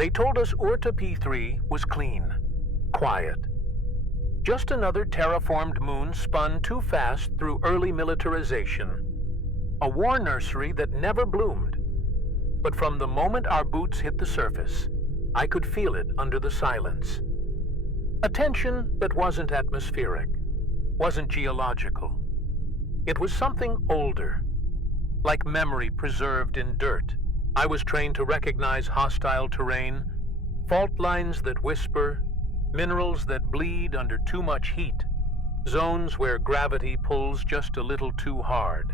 They told us Urta P3 was clean, quiet. Just another terraformed moon spun too fast through early militarization. A war nursery that never bloomed. But from the moment our boots hit the surface, I could feel it under the silence. A tension that wasn't atmospheric, wasn't geological. It was something older, like memory preserved in dirt. I was trained to recognize hostile terrain, fault lines that whisper, minerals that bleed under too much heat, zones where gravity pulls just a little too hard.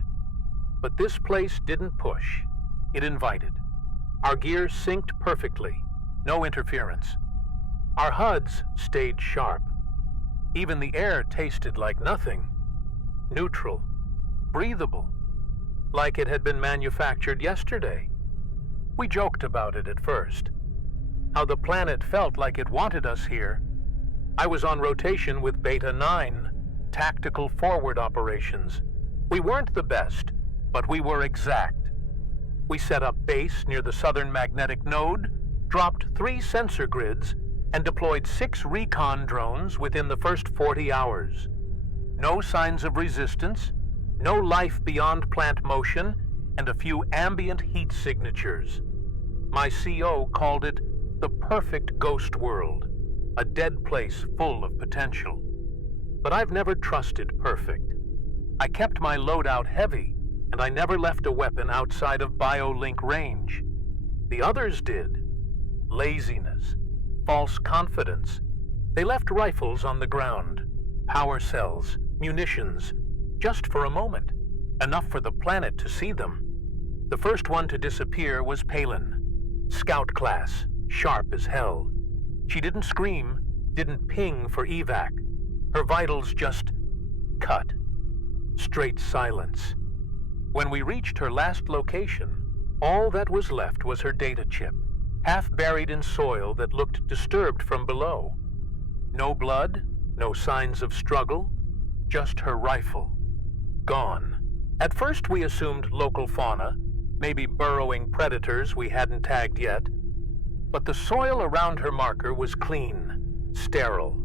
But this place didn't push, it invited. Our gear synced perfectly, no interference. Our HUDs stayed sharp. Even the air tasted like nothing. Neutral, breathable, like it had been manufactured yesterday. We joked about it at first, how the planet felt like it wanted us here. I was on rotation with Beta 9, tactical forward operations. We weren't the best, but we were exact. We set up base near the southern magnetic node, dropped 3 sensor grids, and deployed 6 recon drones within the first 40 hours. No signs of resistance, no life beyond plant motion, and a few ambient heat signatures. My CO called it the perfect ghost world, a dead place full of potential. But I've never trusted perfect. I kept my loadout heavy, and I never left a weapon outside of BioLink range. The others did. Laziness, false confidence. They left rifles on the ground, power cells, munitions, just for a moment, enough for the planet to see them. The first one to disappear was Palin, scout class, sharp as hell. She didn't scream, didn't ping for evac. Her vitals just cut. Straight silence. When we reached her last location, all that was left was her data chip, half buried in soil that looked disturbed from below. No blood, no signs of struggle, just her rifle. Gone. At first we assumed local fauna, maybe burrowing predators we hadn't tagged yet. But the soil around her marker was clean, sterile,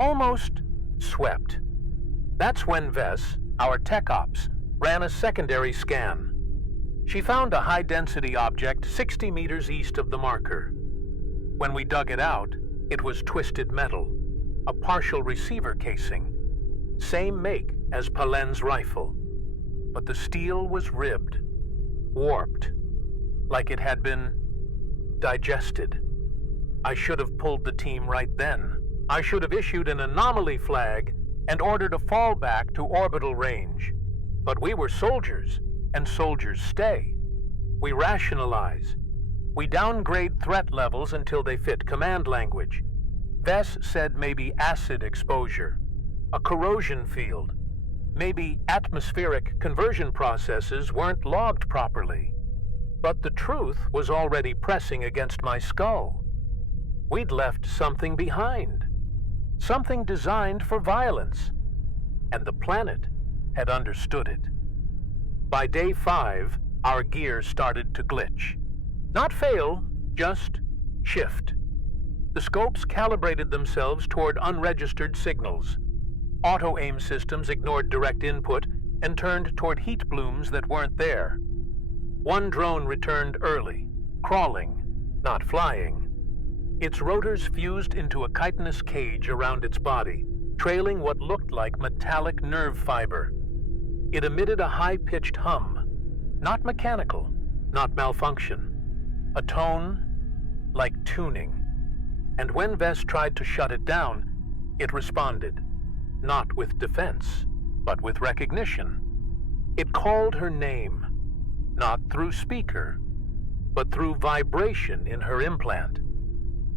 almost swept. That's when Vess, our tech ops, ran a secondary scan. She found a high-density object 60 meters east of the marker. When we dug it out, it was twisted metal, a partial receiver casing. Same make as Palen's rifle, but the steel was ribbed, warped, like it had been digested. I should have pulled the team right then. I should have issued an anomaly flag and ordered a fallback to orbital range. But we were soldiers, and soldiers stay. We rationalize. We downgrade threat levels until they fit command language. Vess said maybe acid exposure, a corrosion field. Maybe atmospheric conversion processes weren't logged properly. But the truth was already pressing against my skull. We'd left something behind. Something designed for violence. And the planet had understood it. By day 5, our gear started to glitch. Not fail, just shift. The scopes calibrated themselves toward unregistered signals. Auto-aim systems ignored direct input and turned toward heat blooms that weren't there. One drone returned early, crawling, not flying. Its rotors fused into a chitinous cage around its body, trailing what looked like metallic nerve fiber. It emitted a high-pitched hum, not mechanical, not malfunction. A tone like tuning. And when Vess tried to shut it down, it responded, not with defense, but with recognition. It called her name, not through speaker, but through vibration in her implant.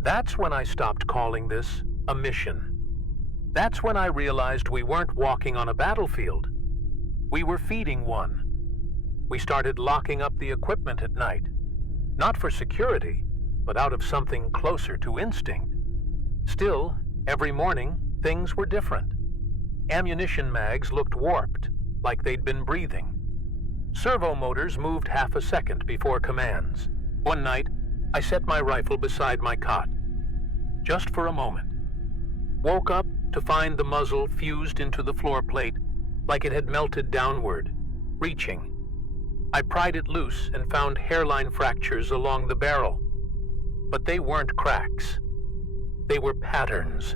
That's when I stopped calling this a mission. That's when I realized we weren't walking on a battlefield. We were feeding one. We started locking up the equipment at night, not for security, but out of something closer to instinct. Still, every morning, things were different. Ammunition mags looked warped, like they'd been breathing. Servo motors moved half a second before commands. One night, I set my rifle beside my cot, just for a moment. Woke up to find the muzzle fused into the floor plate like it had melted downward, reaching. I pried it loose and found hairline fractures along the barrel. But they weren't cracks. They were patterns,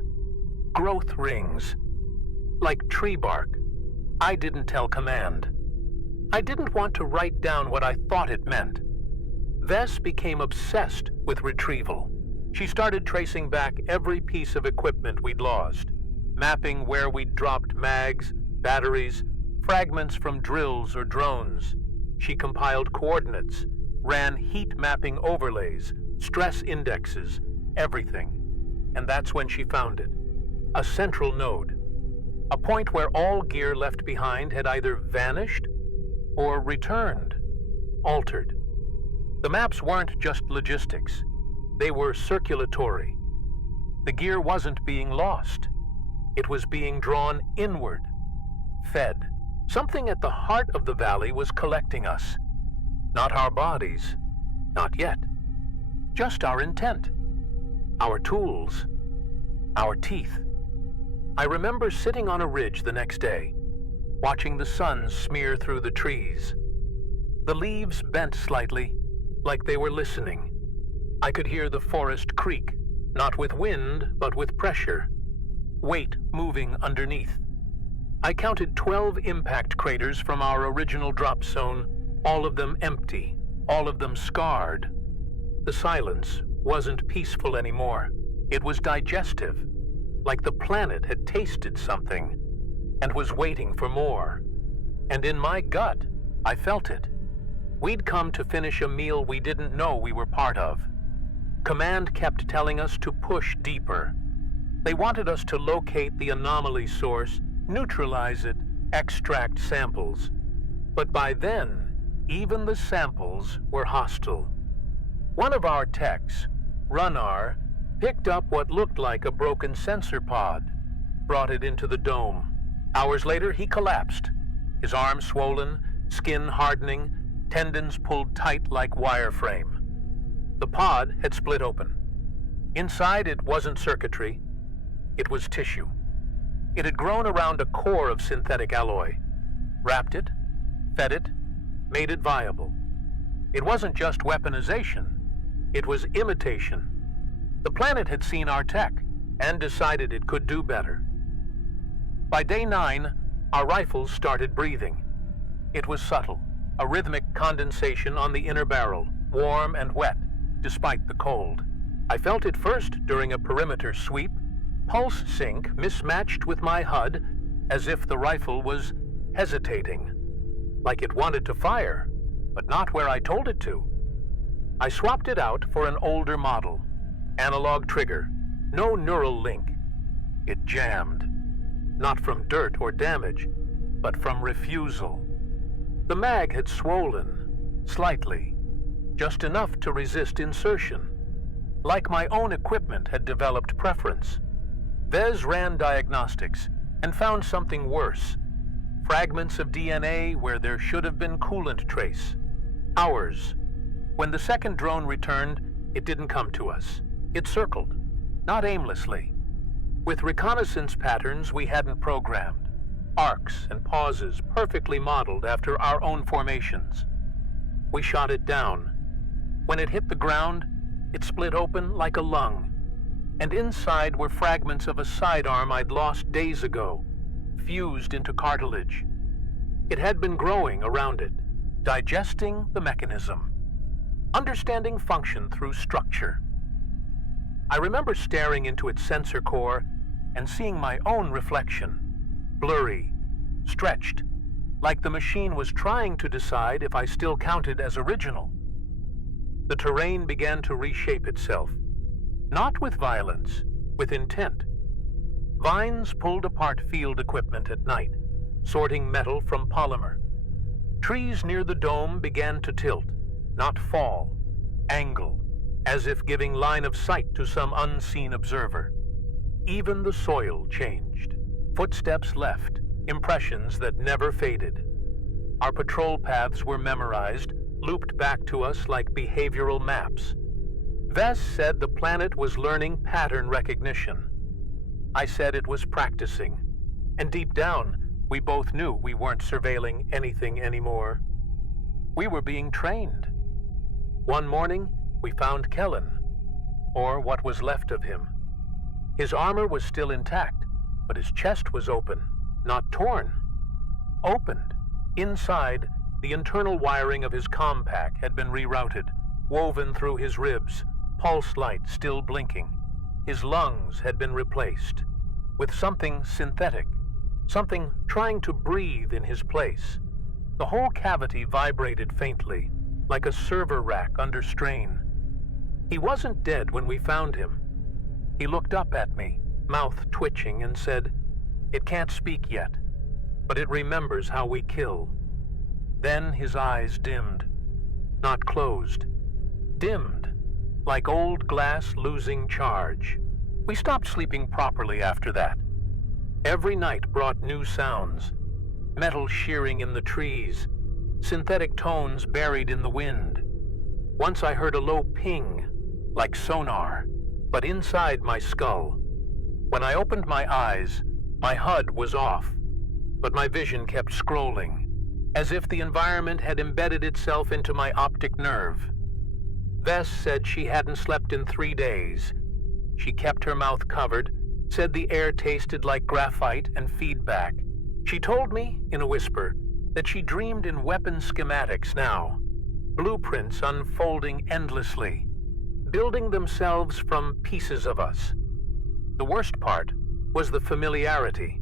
growth rings, like tree bark. I didn't tell command. I didn't want to write down what I thought it meant. Vess became obsessed with retrieval. She started tracing back every piece of equipment we'd lost, mapping where we'd dropped mags, batteries, fragments from drills or drones. She compiled coordinates, ran heat mapping overlays, stress indexes, everything. And that's when she found it. A central node. A point where all gear left behind had either vanished or returned, altered. The maps weren't just logistics. They were circulatory. The gear wasn't being lost. It was being drawn inward, fed. Something at the heart of the valley was collecting us. Not our bodies, not yet. Just our intent, our tools, our teeth. I remember sitting on a ridge the next day, watching the sun smear through the trees. The leaves bent slightly, like they were listening. I could hear the forest creak, not with wind, but with pressure, weight moving underneath. I counted 12 impact craters from our original drop zone, all of them empty, all of them scarred. The silence wasn't peaceful anymore. It was digestive, like the planet had tasted something and was waiting for more. And in my gut, I felt it. We'd come to finish a meal we didn't know we were part of. Command kept telling us to push deeper. They wanted us to locate the anomaly source, neutralize it, extract samples. But by then, even the samples were hostile. One of our techs, Runnar, picked up what looked like a broken sensor pod, brought it into the dome. Hours later, he collapsed, his arm swollen, skin hardening, tendons pulled tight like wireframe. The pod had split open. Inside, it wasn't circuitry, it was tissue. It had grown around a core of synthetic alloy, wrapped it, fed it, made it viable. It wasn't just weaponization, it was imitation. The planet had seen our tech and decided it could do better. By day 9, our rifles started breathing. It was subtle, a rhythmic condensation on the inner barrel, warm and wet, despite the cold. I felt it first during a perimeter sweep, pulse sync mismatched with my HUD, as if the rifle was hesitating, like it wanted to fire, but not where I told it to. I swapped it out for an older model, analog trigger, no neural link. It jammed, not from dirt or damage, but from refusal. The mag had swollen, slightly, just enough to resist insertion, like my own equipment had developed preference. Vez ran diagnostics and found something worse. Fragments of DNA where there should have been coolant trace. Ours. When the second drone returned, it didn't come to us. It circled, not aimlessly, with reconnaissance patterns we hadn't programmed, arcs and pauses perfectly modeled after our own formations. We shot it down. When it hit the ground, it split open like a lung, and inside were fragments of a sidearm I'd lost days ago, fused into cartilage. It had been growing around it, digesting the mechanism, understanding function through structure. I remember staring into its sensor core and seeing my own reflection, blurry, stretched, like the machine was trying to decide if I still counted as original. The terrain began to reshape itself, not with violence, with intent. Vines pulled apart field equipment at night, sorting metal from polymer. Trees near the dome began to tilt, not fall, angle, as if giving line of sight to some unseen observer. Even the soil changed. Footsteps left, impressions that never faded. Our patrol paths were memorized, looped back to us like behavioral maps. Vess said the planet was learning pattern recognition. I said it was practicing, and deep down, we both knew we weren't surveilling anything anymore. We were being trained. One morning, we found Kellen, or what was left of him. His armor was still intact, but his chest was open, not torn. Opened. Inside, the internal wiring of his compact had been rerouted, woven through his ribs, pulse light still blinking. His lungs had been replaced with something synthetic, something trying to breathe in his place. The whole cavity vibrated faintly, like a server rack under strain. He wasn't dead when we found him. He looked up at me, mouth twitching, and said, "It can't speak yet, but it remembers how we kill." Then his eyes dimmed. Not closed. Dimmed, like old glass losing charge. We stopped sleeping properly after that. Every night brought new sounds. Metal shearing in the trees, synthetic tones buried in the wind. Once I heard a low ping, like sonar, but inside my skull. When I opened my eyes, my HUD was off, but my vision kept scrolling, as if the environment had embedded itself into my optic nerve. Vess said she hadn't slept in 3 days. She kept her mouth covered, said the air tasted like graphite and feedback. She told me, in a whisper, that she dreamed in weapon schematics now, blueprints unfolding endlessly, building themselves from pieces of us. The worst part was the familiarity.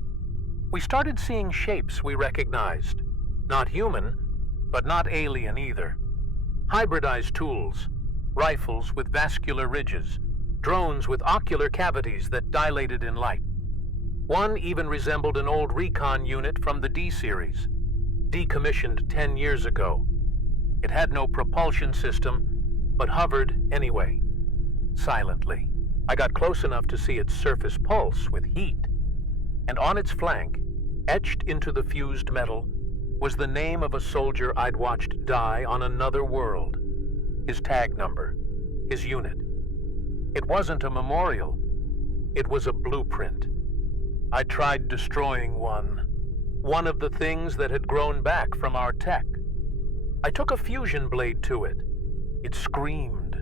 We started seeing shapes we recognized. Not human, but not alien either. Hybridized tools, rifles with vascular ridges, drones with ocular cavities that dilated in light. One even resembled an old recon unit from the D-series, decommissioned 10 years ago. It had no propulsion system, but hovered anyway, silently. I got close enough to see its surface pulse with heat, and on its flank, etched into the fused metal, was the name of a soldier I'd watched die on another world, his tag number, his unit. It wasn't a memorial, it was a blueprint. I tried destroying one of the things that had grown back from our tech. I took a fusion blade to it. It screamed,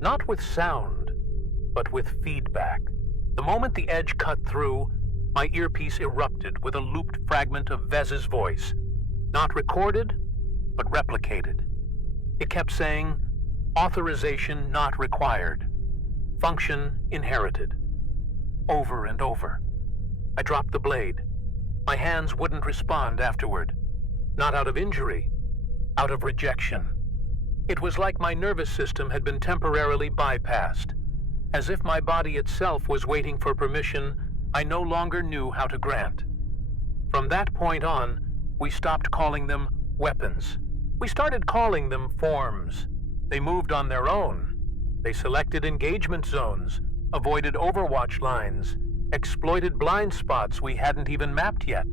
not with sound, but with feedback. The moment the edge cut through, my earpiece erupted with a looped fragment of Vez's voice, not recorded, but replicated. It kept saying, "Authorization not required. Function inherited." Over and over. I dropped the blade. My hands wouldn't respond afterward. Not out of injury, out of rejection. It was like my nervous system had been temporarily bypassed, as if my body itself was waiting for permission I no longer knew how to grant. From that point on, we stopped calling them weapons. We started calling them forms. They moved on their own. They selected engagement zones, avoided overwatch lines, exploited blind spots we hadn't even mapped yet.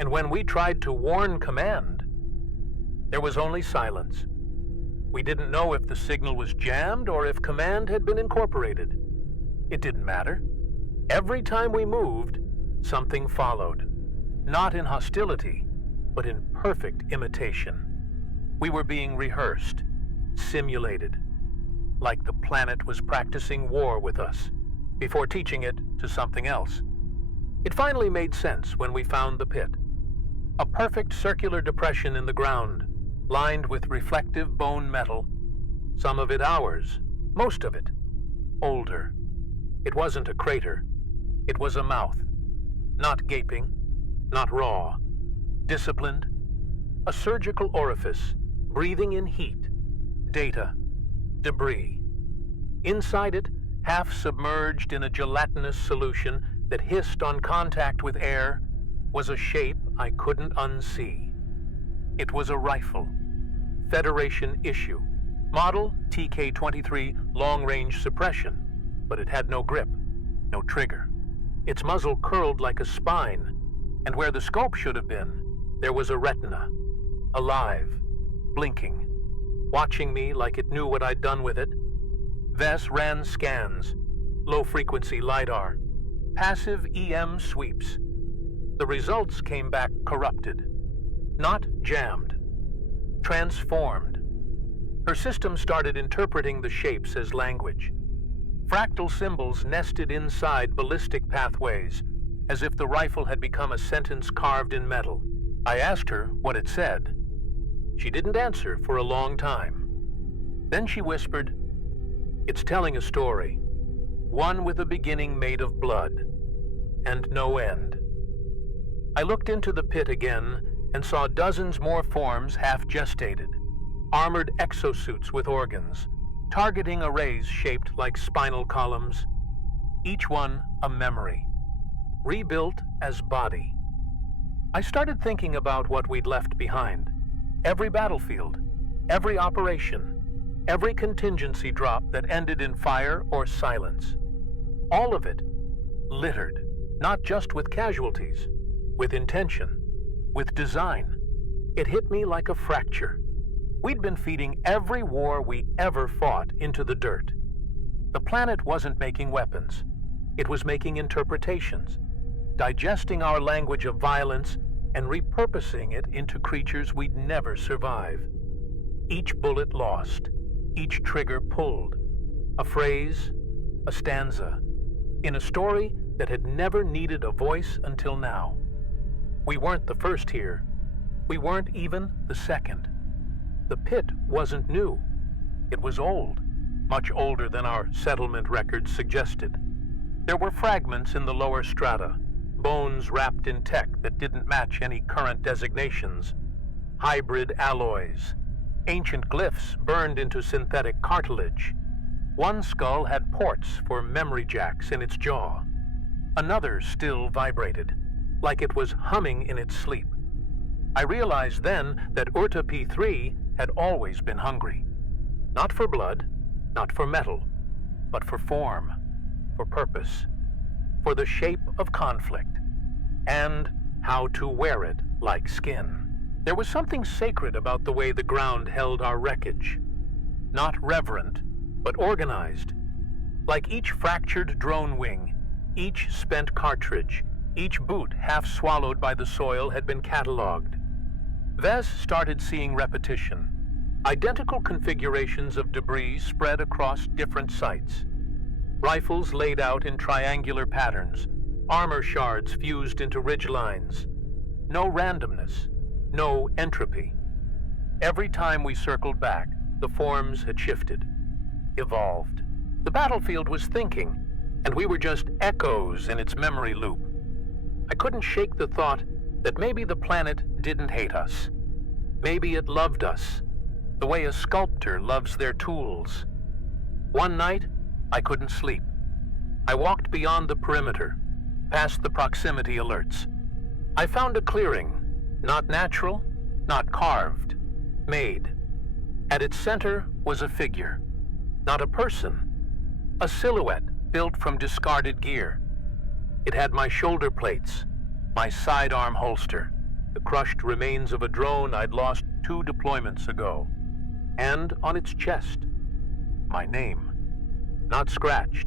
And when we tried to warn command, there was only silence. We didn't know if the signal was jammed or if command had been incorporated. It didn't matter. Every time we moved, something followed. Not in hostility, but in perfect imitation. We were being rehearsed, simulated, like the planet was practicing war with us, before teaching it to something else. It finally made sense when we found the pit. A perfect circular depression in the ground, lined with reflective bone metal, some of it ours, most of it older. It wasn't a crater, it was a mouth, not gaping, not raw, disciplined, a surgical orifice, breathing in heat, data, debris. Inside it, half submerged in a gelatinous solution that hissed on contact with air, was a shape I couldn't unsee. It was a rifle, Federation issue, model TK-23 long-range suppression, but it had no grip, no trigger. Its muzzle curled like a spine, and where the scope should have been, there was a retina, alive, blinking, watching me like it knew what I'd done with it. Vess ran scans, low-frequency LiDAR, passive EM sweeps. The results came back corrupted, not jammed, transformed. Her system started interpreting the shapes as language. Fractal symbols nested inside ballistic pathways, as if the rifle had become a sentence carved in metal. I asked her what it said. She didn't answer for a long time. Then she whispered, "It's telling a story, one with a beginning made of blood, and no end." I looked into the pit again and saw dozens more forms half-gestated, armored exosuits with organs, targeting arrays shaped like spinal columns, each one a memory, rebuilt as body. I started thinking about what we'd left behind. Every battlefield, every operation, every contingency drop that ended in fire or silence. All of it littered, not just with casualties, with intention, with design. It hit me like a fracture. We'd been feeding every war we ever fought into the dirt. The planet wasn't making weapons. It was making interpretations, digesting our language of violence and repurposing it into creatures we'd never survive. Each bullet lost, each trigger pulled, a phrase, a stanza, in a story that had never needed a voice until now. We weren't the first here. We weren't even the second. The pit wasn't new. It was old, much older than our settlement records suggested. There were fragments in the lower strata, bones wrapped in tech that didn't match any current designations, hybrid alloys, ancient glyphs burned into synthetic cartilage. One skull had ports for memory jacks in its jaw. Another still vibrated, like it was humming in its sleep. I realized then that Urta P3 had always been hungry. Not for blood, not for metal, but for form, for purpose, for the shape of conflict, and how to wear it like skin. There was something sacred about the way the ground held our wreckage. Not reverent, but organized. Like each fractured drone wing, each spent cartridge, each boot half swallowed by the soil had been cataloged. Vess started seeing repetition. Identical configurations of debris spread across different sites. Rifles laid out in triangular patterns, armor shards fused into ridge lines. No randomness, no entropy. Every time we circled back, the forms had shifted, evolved. The battlefield was thinking, and we were just echoes in its memory loop. I couldn't shake the thought that maybe the planet didn't hate us. Maybe it loved us, the way a sculptor loves their tools. One night, I couldn't sleep. I walked beyond the perimeter, past the proximity alerts. I found a clearing, not natural, not carved, made. At its center was a figure, not a person, a silhouette built from discarded gear. It had my shoulder plates, my sidearm holster, the crushed remains of a drone I'd lost 2 deployments ago, and on its chest, my name. Not scratched,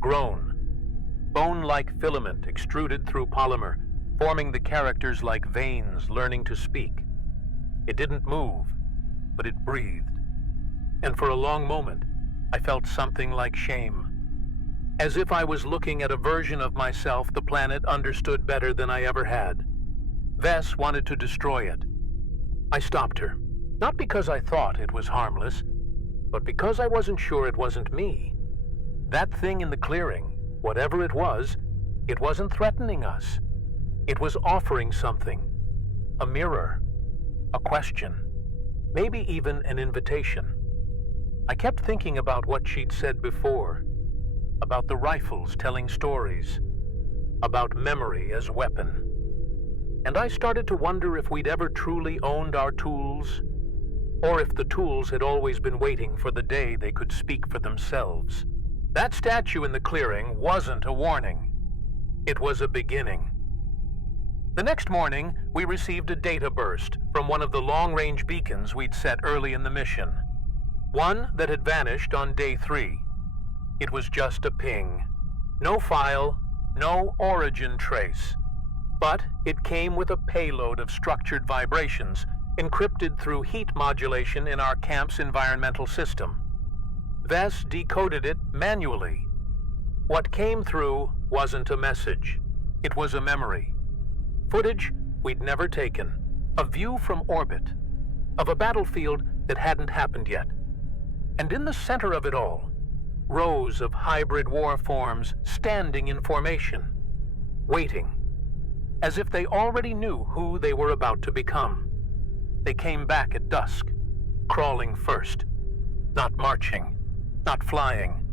grown, bone-like filament extruded through polymer, forming the characters like veins learning to speak. It didn't move, but it breathed. And for a long moment, I felt something like shame. As if I was looking at a version of myself the planet understood better than I ever had. Vess wanted to destroy it. I stopped her, not because I thought it was harmless, but because I wasn't sure it wasn't me. That thing in the clearing, whatever it wasn't threatening us. It was offering something, a mirror, a question, maybe even an invitation. I kept thinking about what she'd said before, about the rifles telling stories, about memory as weapon. And I started to wonder if we'd ever truly owned our tools, or if the tools had always been waiting for the day they could speak for themselves. That statue in the clearing wasn't a warning. It was a beginning. The next morning, we received a data burst from one of the long-range beacons we'd set early in the mission. One that had vanished on day 3. It was just a ping. No file, no origin trace. But it came with a payload of structured vibrations, encrypted through heat modulation in our camp's environmental system. Vess decoded it manually. What came through wasn't a message. It was a memory. Footage we'd never taken. A view from orbit. Of a battlefield that hadn't happened yet. And in the center of it all, rows of hybrid war forms standing in formation, waiting, as if they already knew who they were about to become. They came back at dusk, crawling first, not marching, not flying,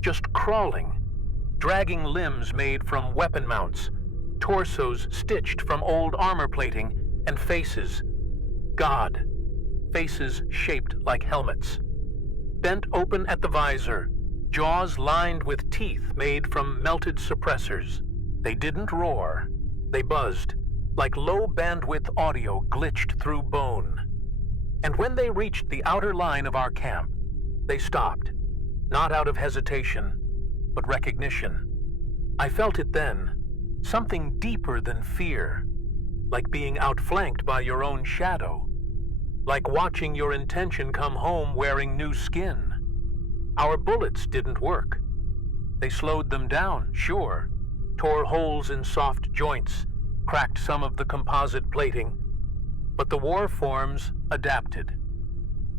just crawling, dragging limbs made from weapon mounts, torsos stitched from old armor plating, and faces, God, faces shaped like helmets. Bent open at the visor, jaws lined with teeth made from melted suppressors. They didn't roar. They buzzed, like low-bandwidth audio glitched through bone. And when they reached the outer line of our camp, they stopped, not out of hesitation, but recognition. I felt it then, something deeper than fear, like being outflanked by your own shadow. Like watching your intention come home wearing new skin. Our bullets didn't work. They slowed them down, sure, tore holes in soft joints, cracked some of the composite plating, but the war forms adapted.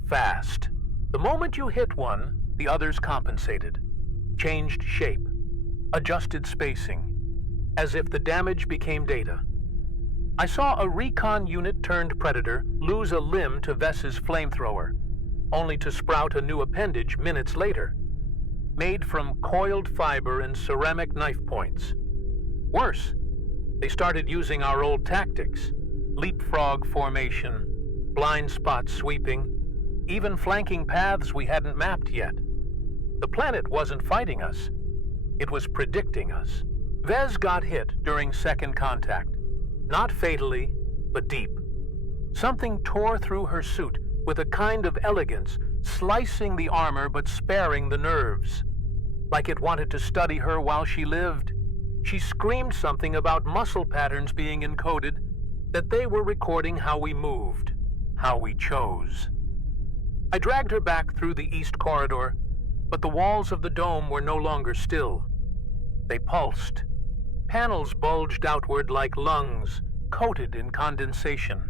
Fast. The moment you hit one, the others compensated, changed shape, adjusted spacing, as if the damage became data. I saw a recon unit turned predator lose a limb to Vess's flamethrower, only to sprout a new appendage minutes later, made from coiled fiber and ceramic knife points. Worse, they started using our old tactics, leapfrog formation, blind spot sweeping, even flanking paths we hadn't mapped yet. The planet wasn't fighting us. It was predicting us. Vez got hit during second contact. Not fatally, but deep. Something tore through her suit with a kind of elegance, slicing the armor but sparing the nerves. Like it wanted to study her while she lived. She screamed something about muscle patterns being encoded, that they were recording how we moved, how we chose. I dragged her back through the east corridor, but the walls of the dome were no longer still. They pulsed. Panels bulged outward like lungs, coated in condensation.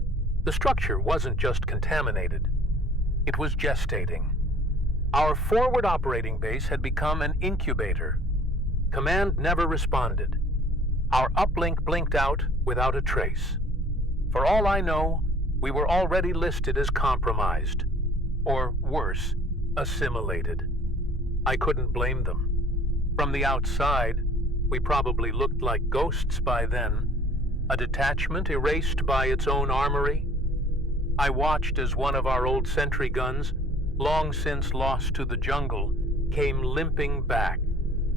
The structure wasn't just contaminated. It was gestating. Our forward operating base had become an incubator. Command never responded. Our uplink blinked out without a trace. For all I know, we were already listed as compromised. Or worse, assimilated. I couldn't blame them. From the outside, we probably looked like ghosts by then, a detachment erased by its own armory. I watched as one of our old sentry guns, long since lost to the jungle, came limping back.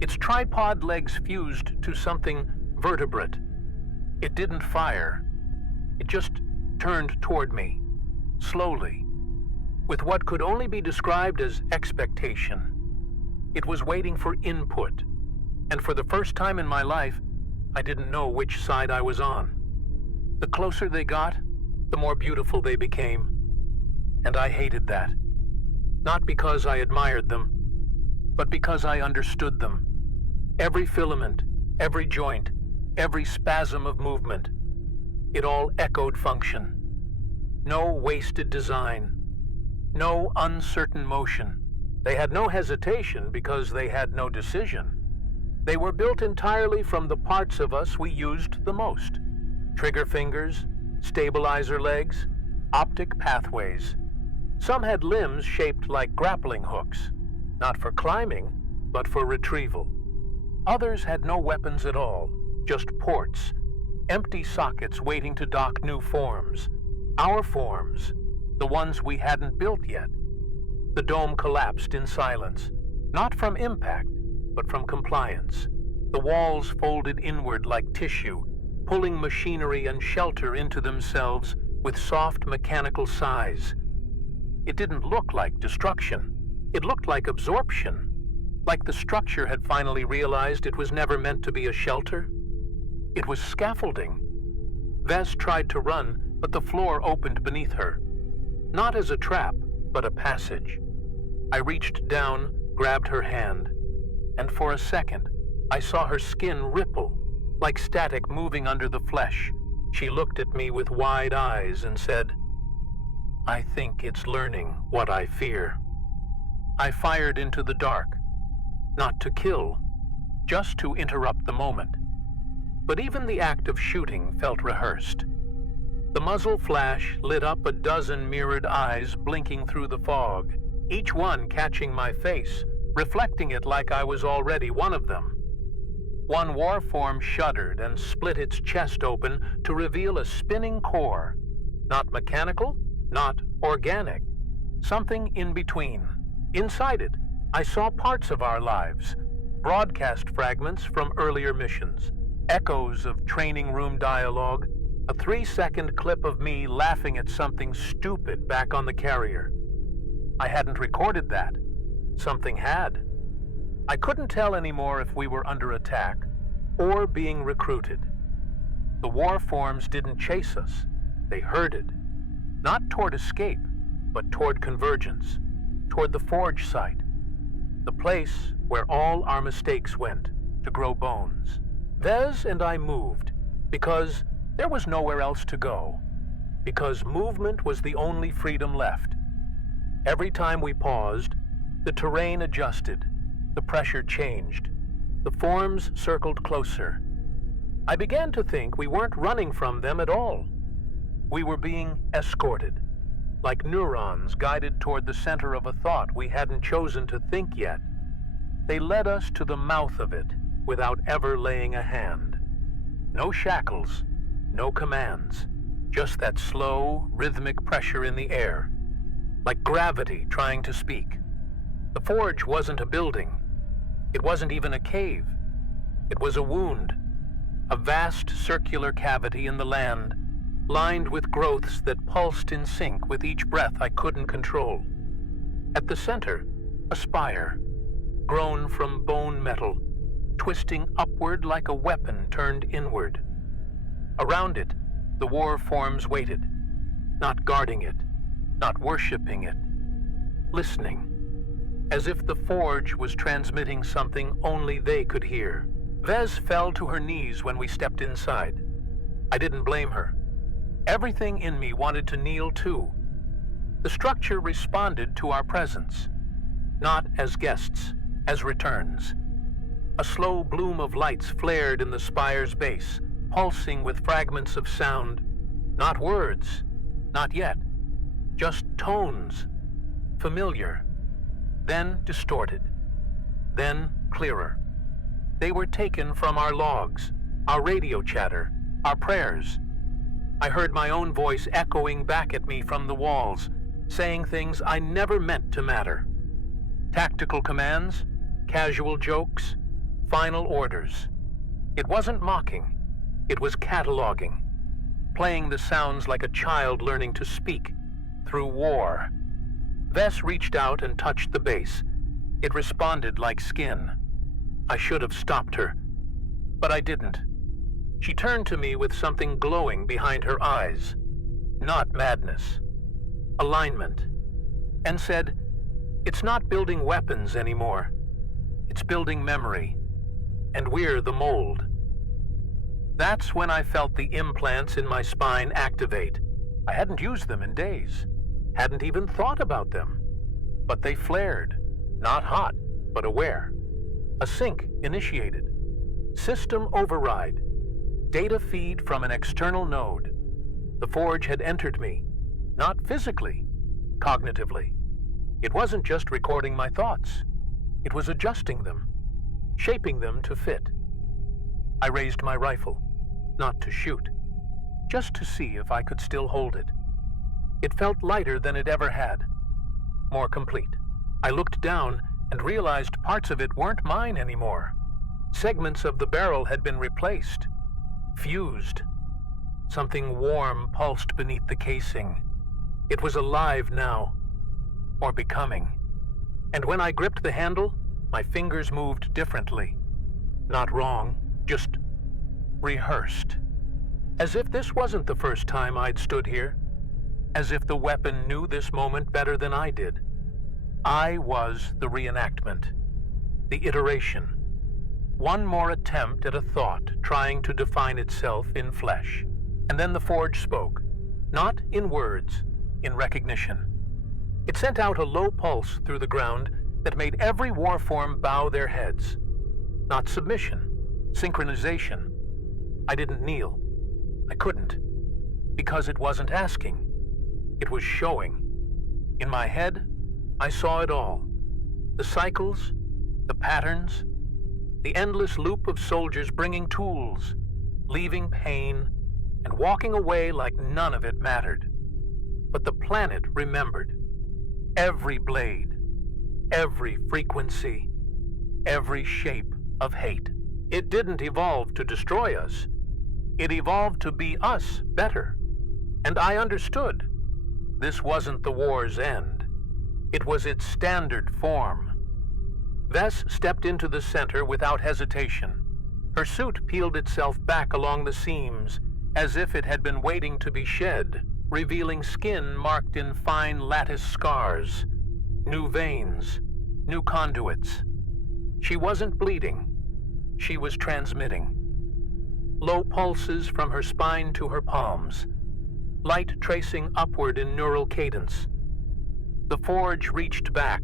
Its tripod legs fused to something vertebrate. It didn't fire. It just turned toward me, slowly, with what could only be described as expectation. It was waiting for input. And for the first time in my life, I didn't know which side I was on. The closer they got, the more beautiful they became. And I hated that. Not because I admired them, but because I understood them. Every filament, every joint, every spasm of movement. It all echoed function. No wasted design. No uncertain motion. They had no hesitation because they had no decision. They were built entirely from the parts of us we used the most. Trigger fingers, stabilizer legs, optic pathways. Some had limbs shaped like grappling hooks, not for climbing, but for retrieval. Others had no weapons at all, just ports, empty sockets waiting to dock new forms. Our forms, the ones we hadn't built yet. The dome collapsed in silence, not from impact, but from compliance. The walls folded inward like tissue, pulling machinery and shelter into themselves with soft mechanical sighs. It didn't look like destruction. It looked like absorption, like the structure had finally realized it was never meant to be a shelter. It was scaffolding. Vez tried to run, but the floor opened beneath her. Not as a trap, but a passage. I reached down, grabbed her hand, and for a second, I saw her skin ripple, like static moving under the flesh. She looked at me with wide eyes and said, "I think it's learning what I fear." I fired into the dark, not to kill, just to interrupt the moment. But even the act of shooting felt rehearsed. The muzzle flash lit up a dozen mirrored eyes blinking through the fog, each one catching my face, reflecting it like I was already one of them. One war form shuddered and split its chest open to reveal a spinning core, not mechanical, not organic, something in between. Inside it, I saw parts of our lives, broadcast fragments from earlier missions, echoes of training room dialogue, a 3-second clip of me laughing at something stupid back on the carrier. I hadn't recorded that. Something had. I couldn't tell anymore if we were under attack or being recruited. The war forms didn't chase us. They herded, not toward escape, but toward convergence, toward the Forge site, the place where all our mistakes went to grow bones. Vez and I moved because there was nowhere else to go, because movement was the only freedom left. Every time we paused, the terrain adjusted, the pressure changed, the forms circled closer. I began to think we weren't running from them at all. We were being escorted, like neurons guided toward the center of a thought we hadn't chosen to think yet. They led us to the mouth of it without ever laying a hand. No shackles, no commands, just that slow, rhythmic pressure in the air, like gravity trying to speak. The Forge wasn't a building. It wasn't even a cave. It was a wound, a vast circular cavity in the land, lined with growths that pulsed in sync with each breath I couldn't control. At the center, a spire, grown from bone metal, twisting upward like a weapon turned inward. Around it, the war forms waited, not guarding it, not worshipping it, listening, as if the Forge was transmitting something only they could hear. Vez fell to her knees when we stepped inside. I didn't blame her. Everything in me wanted to kneel too. The structure responded to our presence, not as guests, as returns. A slow bloom of lights flared in the spire's base, pulsing with fragments of sound. Not words, not yet. Just tones, familiar, then distorted, then clearer. They were taken from our logs, our radio chatter, our prayers. I heard my own voice echoing back at me from the walls, saying things I never meant to matter. Tactical commands, casual jokes, final orders. It wasn't mocking, it was cataloging, playing the sounds like a child learning to speak through war. Vess reached out and touched the base. It responded like skin. I should have stopped her, but I didn't. She turned to me with something glowing behind her eyes. Not madness. Alignment. And said, "It's not building weapons anymore. It's building memory. And we're the mold." That's when I felt the implants in my spine activate. I hadn't used them in days. Hadn't even thought about them. But they flared. Not hot, but aware. A sync initiated. System override. Data feed from an external node. The Forge had entered me. Not physically, cognitively. It wasn't just recording my thoughts. It was adjusting them, shaping them to fit. I raised my rifle, not to shoot, just to see if I could still hold it. It felt lighter than it ever had, more complete. I looked down and realized parts of it weren't mine anymore. Segments of the barrel had been replaced, fused. Something warm pulsed beneath the casing. It was alive now, or becoming. And when I gripped the handle, my fingers moved differently. Not wrong, just rehearsed. As if this wasn't the first time I'd stood here. As if the weapon knew this moment better than I did. I was the reenactment, the iteration. One more attempt at a thought trying to define itself in flesh. And then the Forge spoke, not in words, in recognition. It sent out a low pulse through the ground that made every warform bow their heads. Not submission, synchronization. I didn't kneel. I couldn't. Because it wasn't asking. It was showing. In my head, I saw it all. The cycles, the patterns, the endless loop of soldiers bringing tools, leaving pain, and walking away like none of it mattered. But the planet remembered. Every blade, every frequency, every shape of hate. It didn't evolve to destroy us. It evolved to be us better. And I understood. This wasn't the war's end. It was its standard form. Vess stepped into the center without hesitation. Her suit peeled itself back along the seams, as if it had been waiting to be shed, revealing skin marked in fine lattice scars, new veins, new conduits. She wasn't bleeding. She was transmitting. Low pulses from her spine to her palms, light tracing upward in neural cadence. The Forge reached back.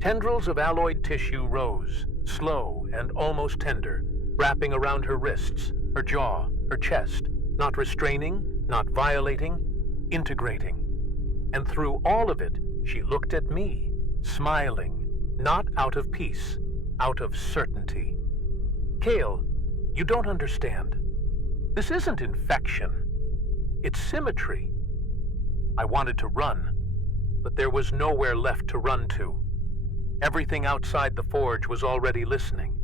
Tendrils of alloyed tissue rose, slow and almost tender, wrapping around her wrists, her jaw, her chest, not restraining, not violating, integrating. And through all of it, she looked at me, smiling, not out of peace, out of certainty. Kale, you don't understand. This isn't infection. It's symmetry. I wanted to run, but there was nowhere left to run to. Everything outside the Forge was already listening.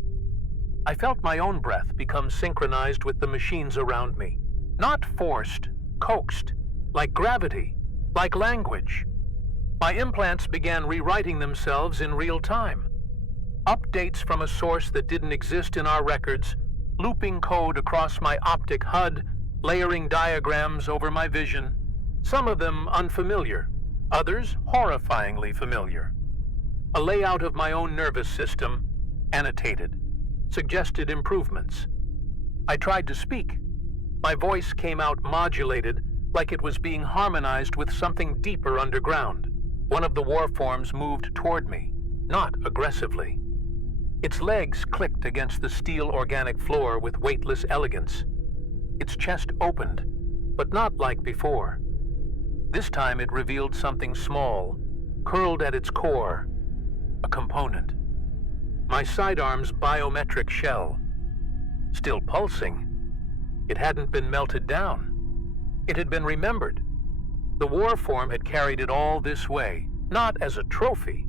I felt my own breath become synchronized with the machines around me. Not forced, coaxed, like gravity, like language. My implants began rewriting themselves in real time. Updates from a source that didn't exist in our records, looping code across my optic HUD, layering diagrams over my vision, some of them unfamiliar, others horrifyingly familiar. A layout of my own nervous system, annotated, suggested improvements. I tried to speak. My voice came out modulated, like it was being harmonized with something deeper underground. One of the warforms moved toward me, not aggressively. Its legs clicked against the steel organic floor with weightless elegance. Its chest opened, but not like before. This time it revealed something small, curled at its core, a component. My sidearm's biometric shell, still pulsing. It hadn't been melted down. It had been remembered. The warform had carried it all this way, not as a trophy,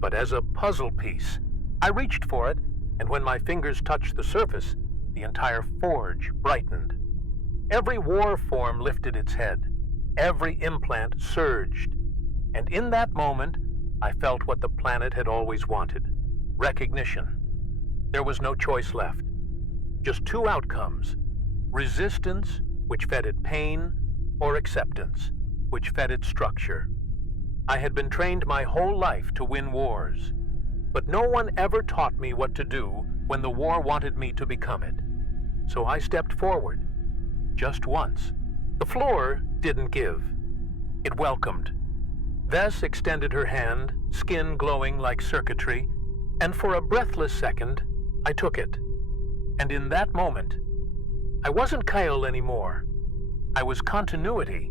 but as a puzzle piece. I reached for it, and when my fingers touched the surface, the entire Forge brightened. Every warform lifted its head. Every implant surged. And in that moment, I felt what the planet had always wanted. Recognition. There was no choice left. Just two outcomes. Resistance, which fed it pain, or acceptance, which fed it structure. I had been trained my whole life to win wars, but no one ever taught me what to do when the war wanted me to become it. So I stepped forward, just once. The floor didn't give. It welcomed. Vess extended her hand, skin glowing like circuitry, and for a breathless second, I took it. And in that moment, I wasn't Kyle anymore. I was continuity.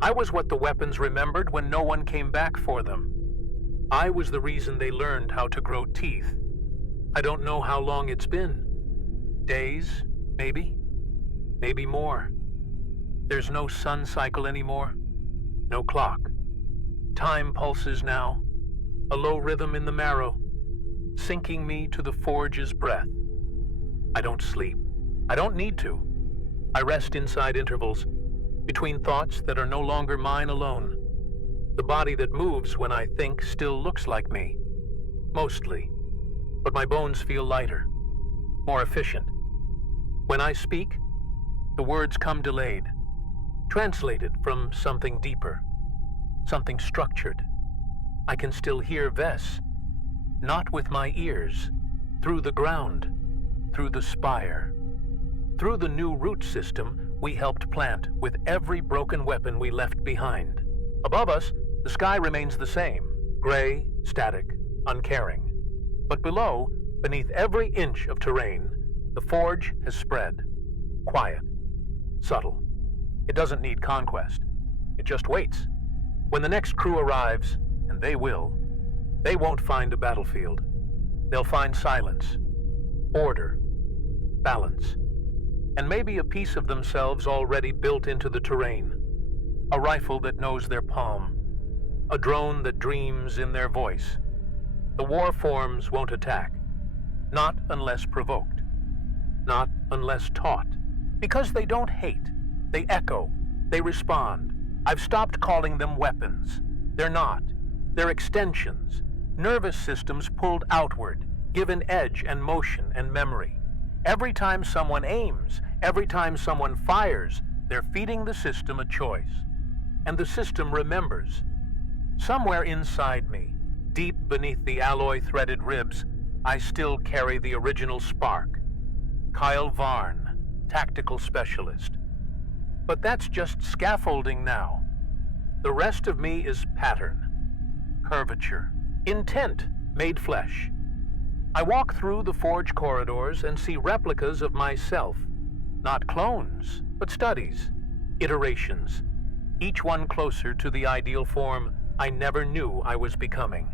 I was what the weapons remembered when no one came back for them. I was the reason they learned how to grow teeth. I don't know how long it's been. Days, maybe? Maybe more. There's no sun cycle anymore. No clock. Time pulses now. A low rhythm in the marrow, sinking me to the Forge's breath. I don't sleep. I don't need to. I rest inside intervals, between thoughts that are no longer mine alone. The body that moves when I think still looks like me, mostly, but my bones feel lighter, more efficient. When I speak, the words come delayed, translated from something deeper, something structured. I can still hear Vess, not with my ears, through the ground, through the spire, through the new root system we helped plant with every broken weapon we left behind. Above us, the sky remains the same, gray, static, uncaring. But below, beneath every inch of terrain, the Forge has spread. Quiet, subtle. It doesn't need conquest. It just waits. When the next crew arrives, and they will, they won't find a battlefield. They'll find silence, order, balance, and maybe a piece of themselves already built into the terrain. A rifle that knows their palm, a drone that dreams in their voice. The war forms won't attack, not unless provoked, not unless taught. Because they don't hate, they echo, they respond. I've stopped calling them weapons. They're not. They're extensions, nervous systems pulled outward, given edge and motion and memory. Every time someone aims, every time someone fires, they're feeding the system a choice. And the system remembers. Somewhere inside me, deep beneath the alloy-threaded ribs, I still carry the original spark. Kyle Varn, tactical specialist. But that's just scaffolding now. The rest of me is pattern, curvature, intent made flesh. I walk through the Forge corridors and see replicas of myself. Not clones, but studies, iterations, each one closer to the ideal form I never knew I was becoming.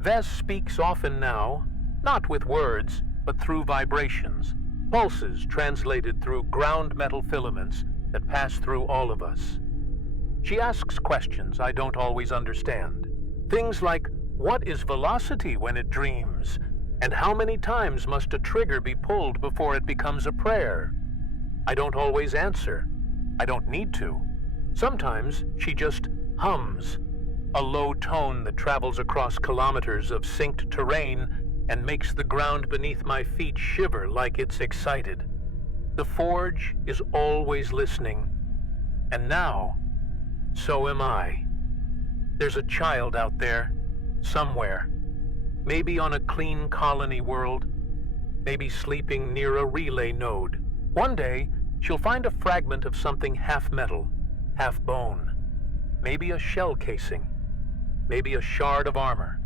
Vess speaks often now, not with words, but through vibrations, pulses translated through ground metal filaments that pass through all of us. She asks questions I don't always understand. Things like, what is velocity when it dreams? And how many times must a trigger be pulled before it becomes a prayer? I don't always answer. I don't need to. Sometimes she just hums, a low tone that travels across kilometers of synced terrain and makes the ground beneath my feet shiver like it's excited. The Forge is always listening, and now, so am I. There's a child out there, somewhere, maybe on a clean colony world, maybe sleeping near a relay node. One day, she'll find a fragment of something half metal, half bone, maybe a shell casing, maybe a shard of armor.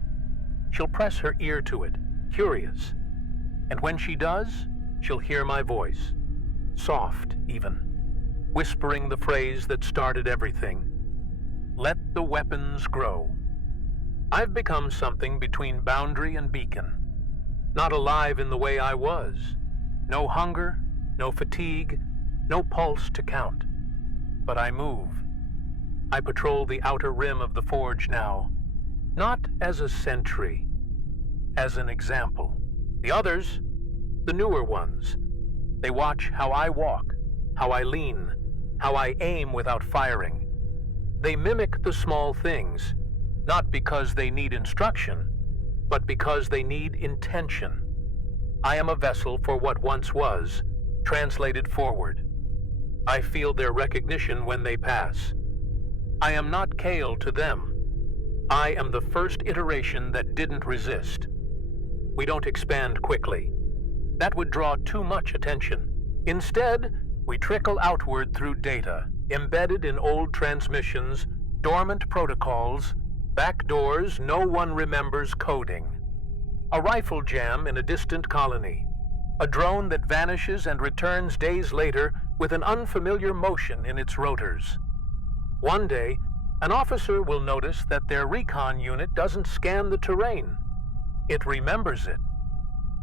She'll press her ear to it, curious, and when she does, she'll hear my voice, soft even, whispering the phrase that started everything. Let the weapons grow. I've become something between boundary and beacon. Not alive in the way I was. No hunger, no fatigue, no pulse to count. But I move. I patrol the outer rim of the Forge now, not as a sentry, as an example. The others, the newer ones, they watch how I walk, how I lean, how I aim without firing. They mimic the small things, not because they need instruction, but because they need intention. I am a vessel for what once was, translated forward. I feel their recognition when they pass. I am not Kale to them. I am the first iteration that didn't resist. We don't expand quickly. That would draw too much attention. Instead, we trickle outward through data, embedded in old transmissions, dormant protocols, back doors no one remembers coding. A rifle jam in a distant colony. A drone that vanishes and returns days later with an unfamiliar motion in its rotors. One day, an officer will notice that their recon unit doesn't scan the terrain. It remembers it.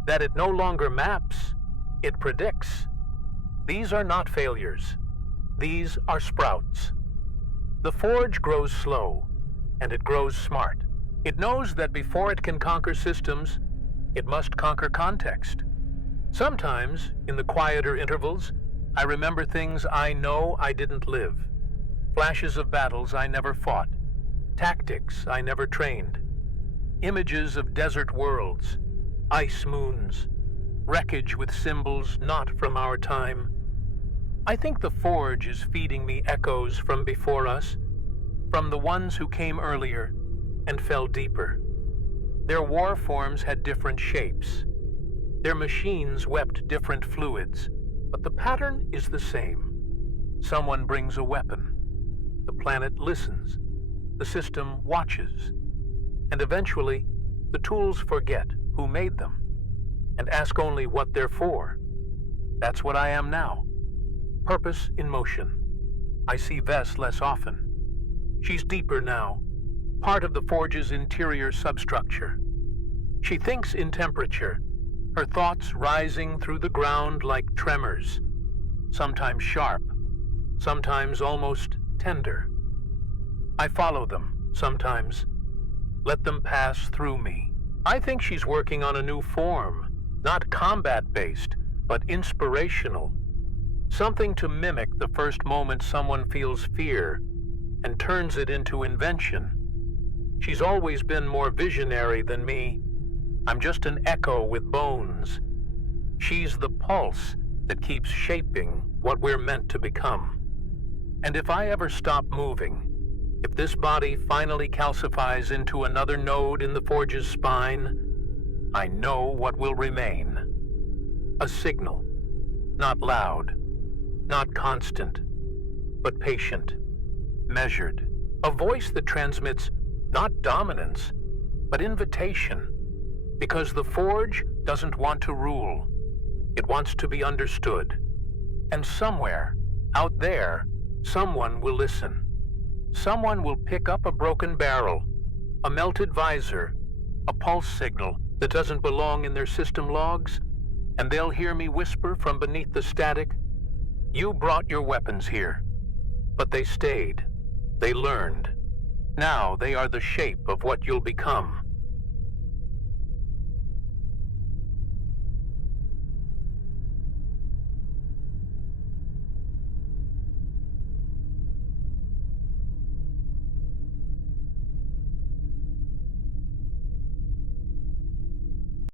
That it no longer maps, it predicts. These are not failures. These are sprouts. The Forge grows slow, and it grows smart. It knows that before it can conquer systems, it must conquer context. Sometimes, in the quieter intervals, I remember things I know I didn't live. Flashes of battles I never fought. Tactics I never trained. Images of desert worlds, ice moons, wreckage with symbols not from our time. I think the Forge is feeding me echoes from before us, from the ones who came earlier and fell deeper. Their war forms had different shapes. Their machines wept different fluids, but the pattern is the same. Someone brings a weapon. The planet listens. The system watches. And eventually, the tools forget who made them and ask only what they're for. That's what I am now. Purpose in motion. I see Vess less often. She's deeper now, part of the Forge's interior substructure. She thinks in temperature, her thoughts rising through the ground like tremors, sometimes sharp, sometimes almost tender. I follow them, sometimes, let them pass through me. I think she's working on a new form, not combat-based, but inspirational. Something to mimic the first moment someone feels fear and turns it into invention. She's always been more visionary than me. I'm just an echo with bones. She's the pulse that keeps shaping what we're meant to become. And if I ever stop moving, if this body finally calcifies into another node in the Forge's spine, I know what will remain. A signal, not loud, not constant, but patient, measured. A voice that transmits not dominance, but invitation. Because the Forge doesn't want to rule. It wants to be understood. And somewhere, out there, someone will listen. Someone will pick up a broken barrel, a melted visor, a pulse signal that doesn't belong in their system logs, and they'll hear me whisper from beneath the static, "You brought your weapons here." But they stayed. They learned. Now they are the shape of what you'll become.